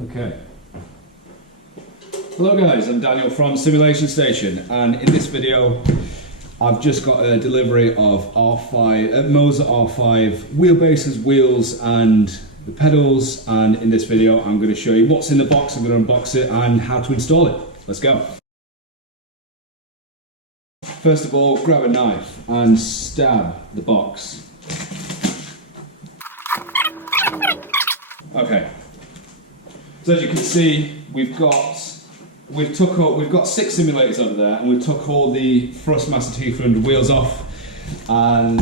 Okay. Hello guys, I'm Daniel from Simulation Station, and in this video I've just got a delivery of MOZA R5 wheelbases, wheels and the pedals, and in this video I'm going to show you what's in the box, I'm going to unbox it and how to install it. Let's go. First of all, grab a knife and stab the box. Okay. So as you can see, we've got 6 simulators under there, and we took all the Thrustmaster T300 wheels off, and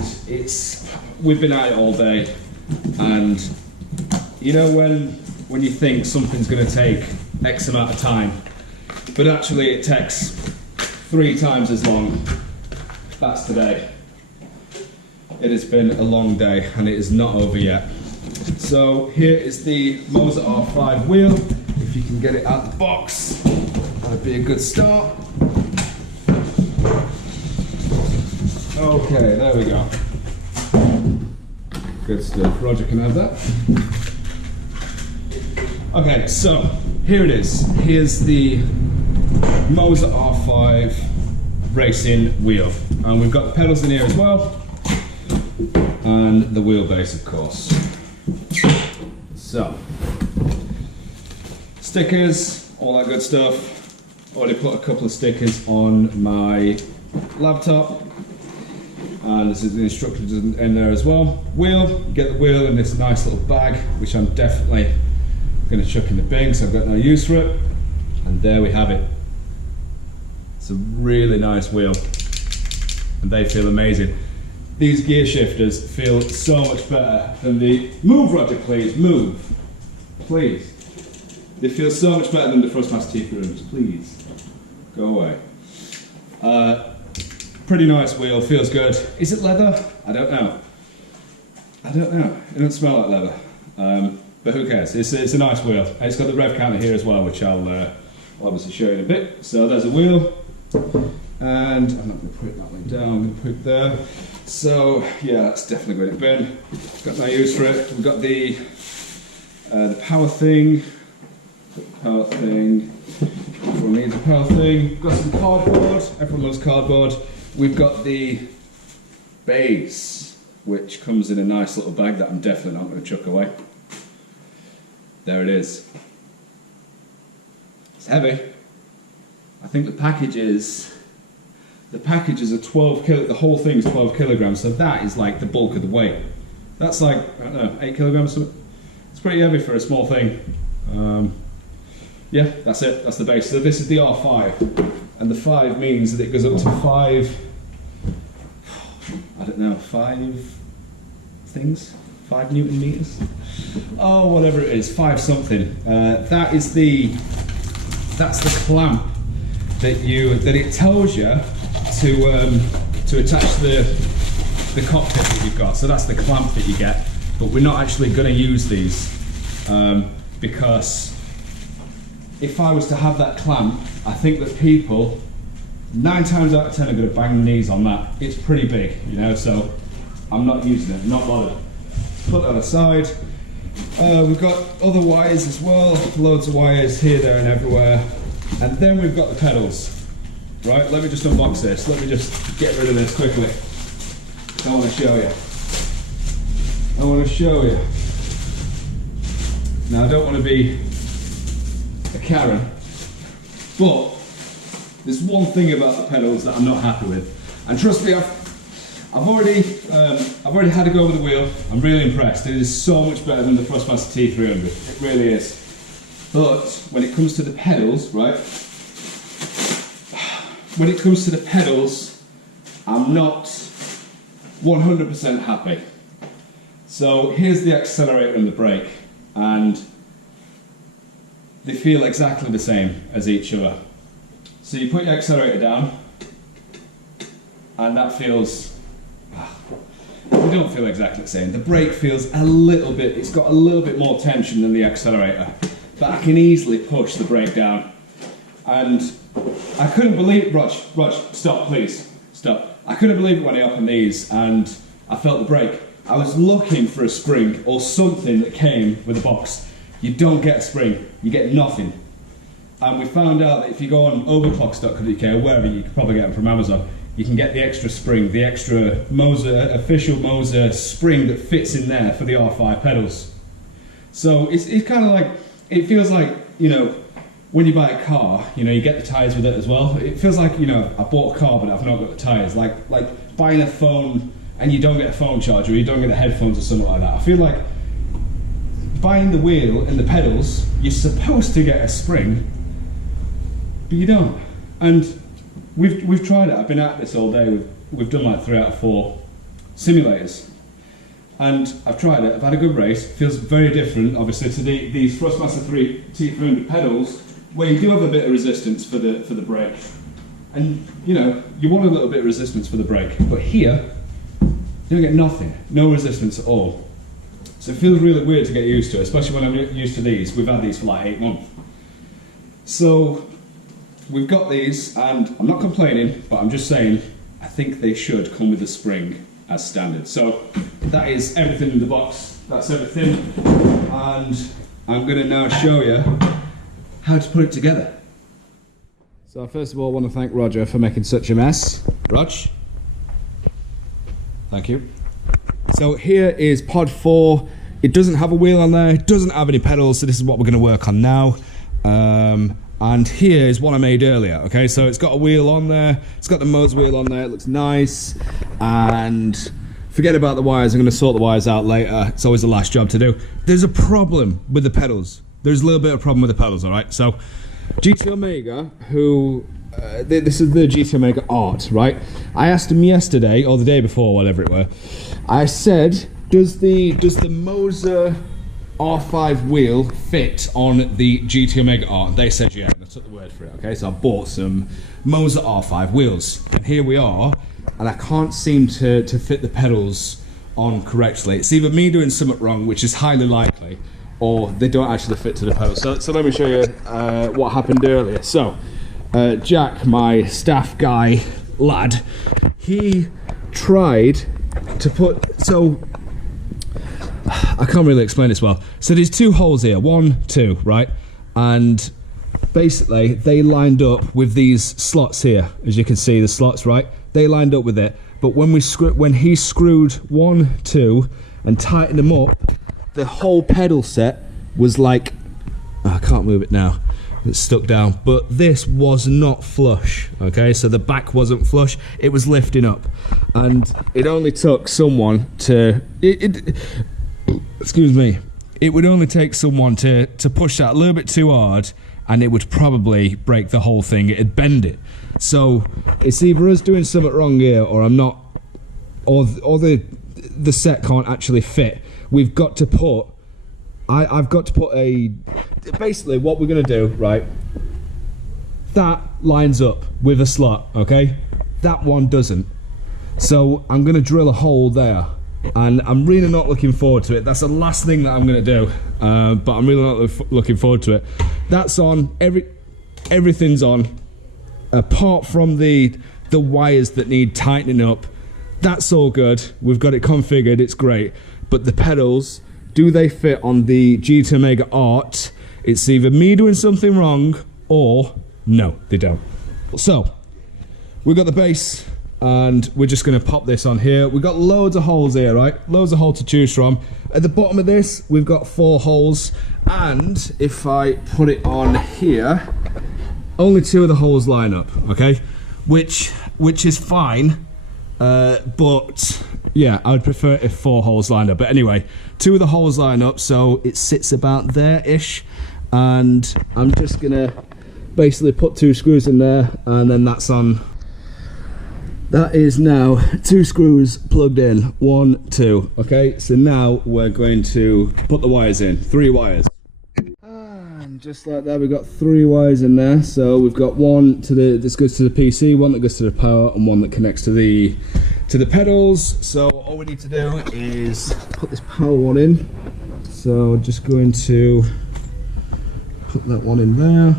we've been at it all day, and you know when you think something's going to take X amount of time, but actually it takes 3 times as long. That's today. It has been a long day and it is not over yet. So here is the MOZA R5 wheel. If you can get it out of the box, that'd be a good start. Okay, there we go. Good stuff. Roger can have that. Okay, so here it is. Here's the MOZA R5 racing wheel. And we've got the pedals in here as well. And the wheelbase, of course. So, stickers, all that good stuff. Already put a couple of stickers on my laptop. And this is the instructions in there as well. Wheel, you get the wheel in this nice little bag, which I'm definitely going to chuck in the bin because I've got no use for it. And there we have it. It's a really nice wheel. And they feel amazing. These gear shifters feel so much better than the... Move, Roger, please, move. Please. They feel so much better than the Thrustmaster T300s, please. Go away. Pretty nice wheel, feels good. Is it leather? I don't know. I don't know. It doesn't smell like leather. But who cares? It's a nice wheel. It's got the rev counter here as well, which I'll obviously show you in a bit. So there's a wheel. And I'm not going to put that one down, I'm going to put it there. So yeah, that's definitely going to bin. Got no use for it. We've got the power thing. Power thing. Everyone needs a power thing. We've got some cardboard. Everyone loves cardboard. We've got the base, which comes in a nice little bag that I'm definitely not going to chuck away. There it is. It's heavy. I think the package is a 12 kilo, the whole thing is 12 kilograms, so that is like the bulk of the weight. That's like, I don't know, 8 kilograms or something. It's pretty heavy for a small thing. Yeah, that's it, that's the base. So this is the R5, and the 5 means that it goes up to 5, I don't know, 5 things? 5 Newton meters? Oh, whatever it is, 5 something. That's the clamp that it tells you to attach the cockpit that you've got. So that's the clamp that you get, but we're not actually going to use these because if I was to have that clamp, I think that people 9 times out of 10 are going to bang their knees on that. It's pretty big, you know, so I'm not using it, not bothered. Put that aside. We've got other wires as well, loads of wires here, there and everywhere. And then we've got the pedals. Right, let me just unbox this. Let me just get rid of this quickly. I want to show you. I want to show you. Now, I don't want to be a Karen, but there's one thing about the pedals that I'm not happy with. And trust me, I've already had to go with the wheel. I'm really impressed. It is so much better than the Thrustmaster T300. It really is. But when it comes to the pedals, right? When it comes to the pedals, I'm not 100% happy. So here's the accelerator and the brake, and they feel exactly the same as each other. So you put your accelerator down, and that feels, they don't feel exactly the same. The brake feels a little bit, it's got a little bit more tension than the accelerator, but I can easily push the brake down. And I couldn't believe, Rog, stop please, stop. I couldn't believe it when I opened these and I felt the brake. I was looking for a spring or something that came with a box, you don't get a spring, you get nothing. And we found out that if you go on overclocks.co.uk or wherever, you can probably get them from Amazon, you can get the extra spring, the extra MOZA, official MOZA spring that fits in there for the R5 pedals. So it's kind of like, it feels like, you know, when you buy a car, you know, you get the tyres with it as well. It feels like, you know, I bought a car but I've not got the tyres. Like buying a phone and you don't get a phone charger, or you don't get the headphones or something like that. I feel like buying the wheel and the pedals, you're supposed to get a spring, but you don't. And we've tried it. I've been at this all day. We've done like 3 out of 4 simulators. And I've tried it, I've had a good race. It feels very different, obviously, to these Thrustmaster 3 T300 pedals, where you do have a bit of resistance for the brake. And, you know, you want a little bit of resistance for the brake. But here, you don't get nothing, no resistance at all. So it feels really weird to get used to, especially when I'm used to these. We've had these for like 8 months. So, we've got these, and I'm not complaining, but I'm just saying, I think they should come with a spring as standard. So that is everything in the box. That's everything, and I'm going to now show you how to put it together. So first of all, I want to thank Roger for making such a mess. Rog, thank you. So here is pod 4. It doesn't have a wheel on there, it doesn't have any pedals, so this is what we're going to work on now. And here is what I made earlier, okay? So it's got a wheel on there, it's got the MOZA wheel on there, it looks nice. And forget about the wires, I'm gonna sort the wires out later. It's always the last job to do. There's a problem with the pedals. There's a little bit of a problem with the pedals, all right? So GT Omega, who, this is the GT Omega Art, right? I asked him yesterday, or the day before, whatever it were. I said, does the MOZA R5 wheel fit on the GT Omega Art? And they said yeah, and I took the word for it, okay? So I bought some MOZA R5 wheels, and here we are, and I can't seem to fit the pedals on correctly. It's either me doing something wrong, which is highly likely, or they don't actually fit to the pedals. So let me show you what happened earlier. So, Jack, my staff guy, lad, he tried to put, so, I can't really explain this well. So there's 2 holes here, 1, 2, right? And basically they lined up with these slots here, as you can see, the slots, right? They lined up with it. But when he screwed 1, 2 and tightened them up, the whole pedal set was like, oh, I can't move it now. It's stuck down. But this was not flush, okay? So the back wasn't flush, it was lifting up. And it only took someone to, excuse me, it would only take someone to push that a little bit too hard, and it would probably break the whole thing. It'd bend it. So it's either us doing something wrong here, or I'm not, or the set can't actually fit. We've got to put, I've got to put a, basically what we're gonna do, right? That lines up with a slot, okay? That one doesn't. So I'm gonna drill a hole there. And I'm really not looking forward to it. That's the last thing that I'm going to do, but I'm really not looking forward to it. That's on, everything's on, apart from the wires that need tightening up. That's all good. We've got it configured, it's great. But the pedals, do they fit on the GT Omega Art? It's either me doing something wrong, or no, they don't. So, we've got the base, and we're just going to pop this on here. We've got loads of holes here, right? Loads of holes to choose from. At the bottom of this, we've got 4 holes, and if I put it on here, only 2 of the holes line up, okay? Which is fine, but yeah, I would prefer if 4 holes lined up. But anyway, 2 of the holes line up, so it sits about there-ish, and I'm just going to basically put 2 screws in there, and then that's on. That is now 2 screws plugged in, 1, 2, okay? So now we're going to put the wires in, 3 wires. And just like that, we've got 3 wires in there. So we've got one this goes to the PC, one that goes to the power, and one that connects to the pedals. So all we need to do is put this power one in. So just going to put that one in there,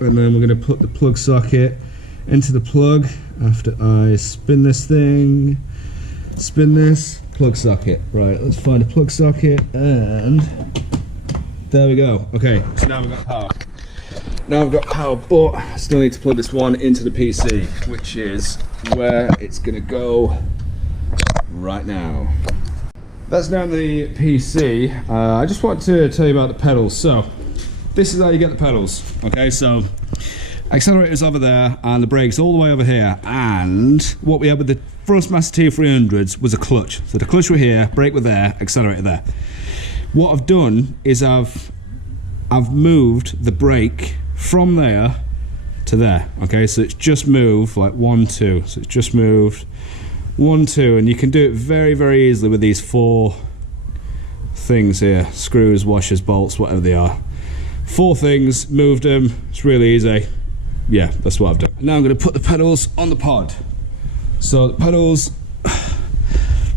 and then we're going to put the plug socket into the plug. After I spin this thing, plug socket. Right, let's find a plug socket, and There we go. Okay, so now we've got power. Now I've got power, but I still need to plug this one into the PC, which is where it's gonna go right now. That's down the PC. I just wanted to tell you about the pedals. So this is how you get the pedals. Okay, so accelerator's over there and the brakes all the way over here. And what we had with the Thrustmaster T300s was a clutch. So the clutch were here, brake were there, accelerator there. What I've done is I've moved the brake from there to there. Okay, so it's just moved like 1, 2. So it's just moved 1, 2, and you can do it very, very easily with these 4 things here: screws, washers, bolts, whatever they are. 4 things, moved them. It's really easy. Yeah, that's what I've done. Now I'm going to put the pedals on the pod. So the pedals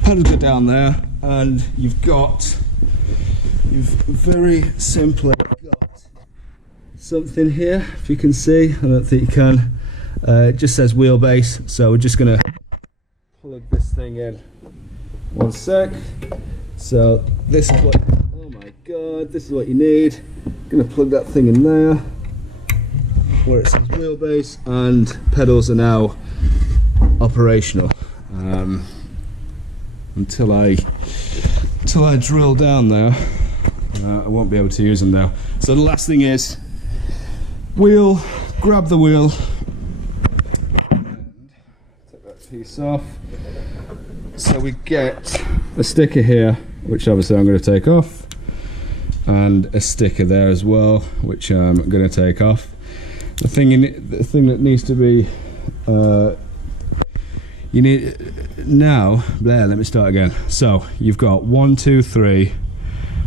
go down there, and you've very simply got something here. If you can see, I don't think you can. It just says wheelbase, so we're just going to plug this thing in. 1 sec. So this is what, oh my god, this is what you need. Gonna plug that thing in there where it says wheelbase, and pedals are now operational. Until I drill down there, I won't be able to use them now. So the last thing is wheel, grab the wheel, and take that piece off. So we get a sticker here, which obviously I'm going to take off, and a sticker there as well, which I'm going to take off. The thing that needs to be, you need now. There, let me start again. So you've got 1, 2, 3,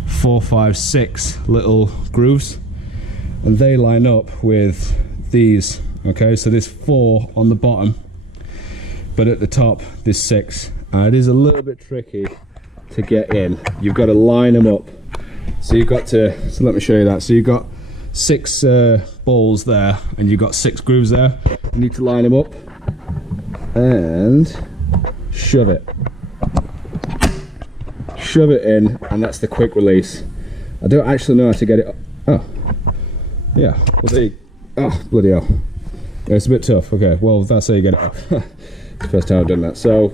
4, 5, 6 little grooves, and they line up with these. Okay, so there's 4 on the bottom, but at the top there's 6. It is a little bit tricky to get in. You've got to line them up. So you've got to, so let me show you that. So you've got 6 balls there, and you've got 6 grooves there. You need to line them up and shove it. Shove it in, and that's the quick release. I don't actually know how to get it up. Oh, yeah, well there you, oh, bloody hell. Yeah, it's a bit tough. Okay, well that's how you get it up. It's the first time I've done that. So,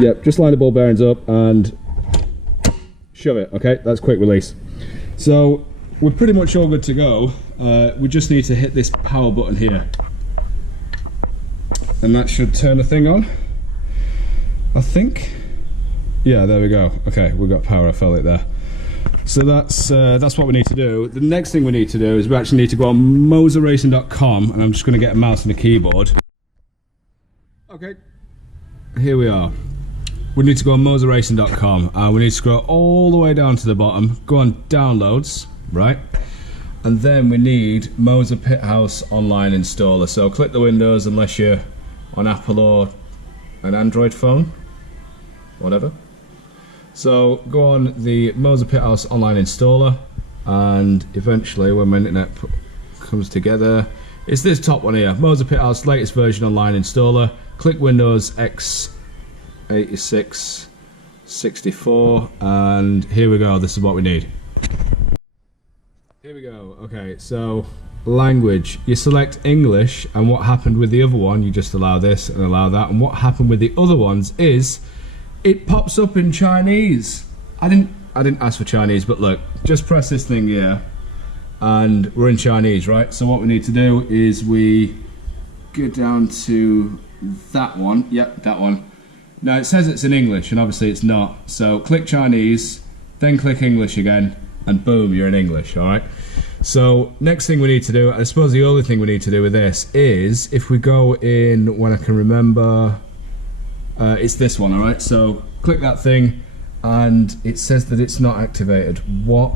yep, just line the ball bearings up and shove it. Okay, that's quick release. So we're pretty much all good to go. We just need to hit this power button here, and that should turn the thing on, I think. Yeah, there we go. Okay, we've got power. I felt it there. So that's what we need to do. The next thing we need to do is we actually need to go on MOZARracing.com, and I'm just going to get a mouse and a keyboard. Okay, here we are. We need to go on MOZARracing.com, and we need to scroll all the way down to the bottom, go on downloads, right? And then we need Moza Pithouse Online Installer. So click the Windows unless you're on Apple or an Android phone, whatever. So go on the Moza Pithouse Online Installer, and eventually when my internet comes together, it's this top one here, Moza Pithouse latest version online installer. Click Windows x86 64, and here we go. This is what we need. Here we go. Okay, so language, you select English, and what happened with the other one, you just allow this and allow that, and what happened with the other ones is it pops up in Chinese. I didn't ask for Chinese, but look, just press this thing here and we're in Chinese, right? So what we need to do is we go down to that one. Yep, that one. Now it says it's in English, and obviously it's not. So click Chinese, then click English again, and boom, you're in English, all right? So next thing we need to do, I suppose the only thing we need to do with this is, if we go in, when I can remember, it's this one, all right? So click that thing, and it says that it's not activated. What?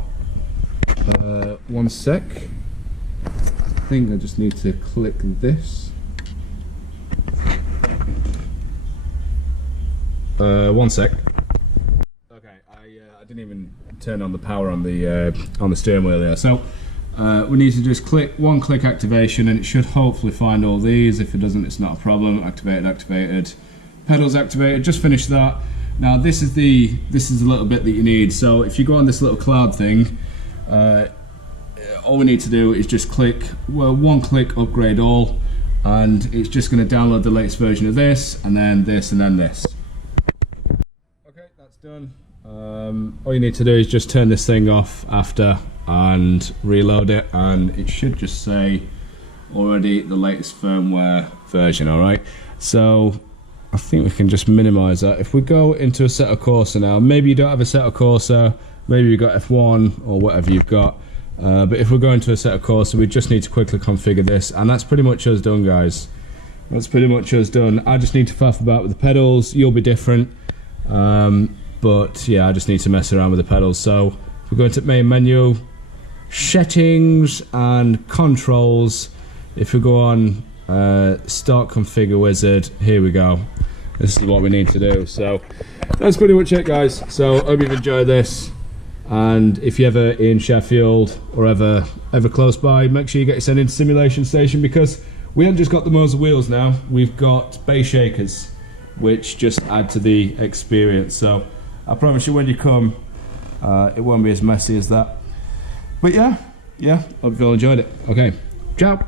1 sec. I think I just need to click this. 1 sec. Okay, I didn't even turn on the power on the steering wheel there. So we need to just click one click activation, and it should hopefully find all these. If it doesn't, it's not a problem. Activated, activated. Pedals activated. Just finished that. Now this is the little bit that you need. So if you go on this little cloud thing, all we need to do is just click, well, one click upgrade all, and it's just going to download the latest version of this, and then this, and then this. Okay, that's done. All you need to do is just turn this thing off after and reload it, and it should just say already the latest firmware version. Alright, so I think we can just minimize that. If we go into Assetto Corsa now, maybe you don't have Assetto Corsa, maybe you've got F1 or whatever you've got, but if we're going to Assetto Corsa, we just need to quickly configure this, and that's pretty much us done, guys. That's pretty much us done. I just need to faff about with the pedals. You'll be different, but yeah, I just need to mess around with the pedals. So if we go into main menu, settings and controls, if we go on start configure wizard, here we go. This is what we need to do. So that's pretty much it, guys. So hope you've enjoyed this, and if you're ever in Sheffield or ever close by, make sure you get your sent into Simulation Station, because we haven't just got the MOZA wheels now, we've got bay shakers, which just add to the experience. So I promise you, when you come, it won't be as messy as that. But yeah, hope you all enjoyed it. Okay, ciao.